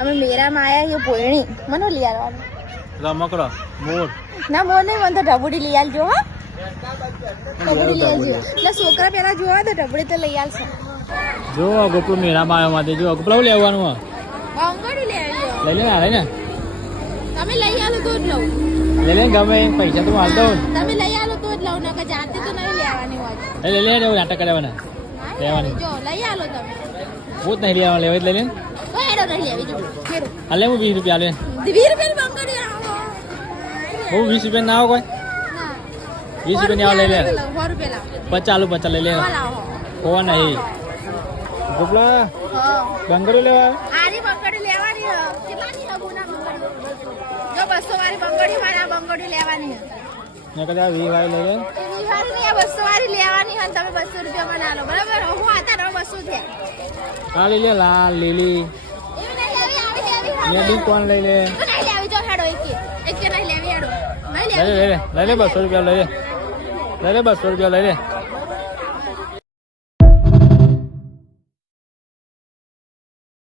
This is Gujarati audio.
અમે મેરામાં આયા એ પોયણી મને લઈ આવવાનું રમકડો મોર ના મોર નહીં મને તો ઢબુડી લઈ આવજો હો ઢબુડી લઈ આવજો એટલે છોકરા પેલા જોવા તો ઢબુડી તો લઈ આવશે જો ગોપલો મેળામાં આવ્યો માટે જો ગોપલો લેવાનું બંગડી લઈ આવજો લઈ લે ને તમે લઈ આલો તો જ લઉં લઈ લે ગમે પૈસા તો હાલ દઉં તમે લઈ આલો તો જ લઉં નકર જાતે તો નહીં લેવાની હોય લઈ લે નાટક કરાવવાના લેવાની જો લઈ આલો તમે હું જ નહીં લેવા લેવા જ લઈ લે તો એડો નહીં લેવી જો ફેરો હાલે હું 20 રૂપિયા લે 20 રૂપિયા બંગડી આવો હું 20 રૂપિયા ના આવો કોઈ ના 20 રૂપિયા ની આવો લઈ લે 100 રૂપિયા લાવો 50 લઈ લે લાવો હોવા નહીં ગોપલા હા બંગડી લેવા આરી બંગડી લેવાની હ કેટલાની હ બોના બંગડી જો 200 વાળી બંગડી મારા બંગડી લેવાની હ ને કદા 20 વાળી લઈ લે એની વાળી ને 200 વાળી લેવાની હ તમે 200 રૂપિયા મને આલો બરાબર હું આતા રહો 200 છે આ લઈ લે લાલ લીલી એવી નહીં લેવી આવી લેવી મેડી કોણ લઈ લે નહીં લેવી જો હેડો એક નહીં લેવી હેડો નહીં લઈ લે 200 રૂપિયા લઈ લે 200 રૂપિયા લઈ લે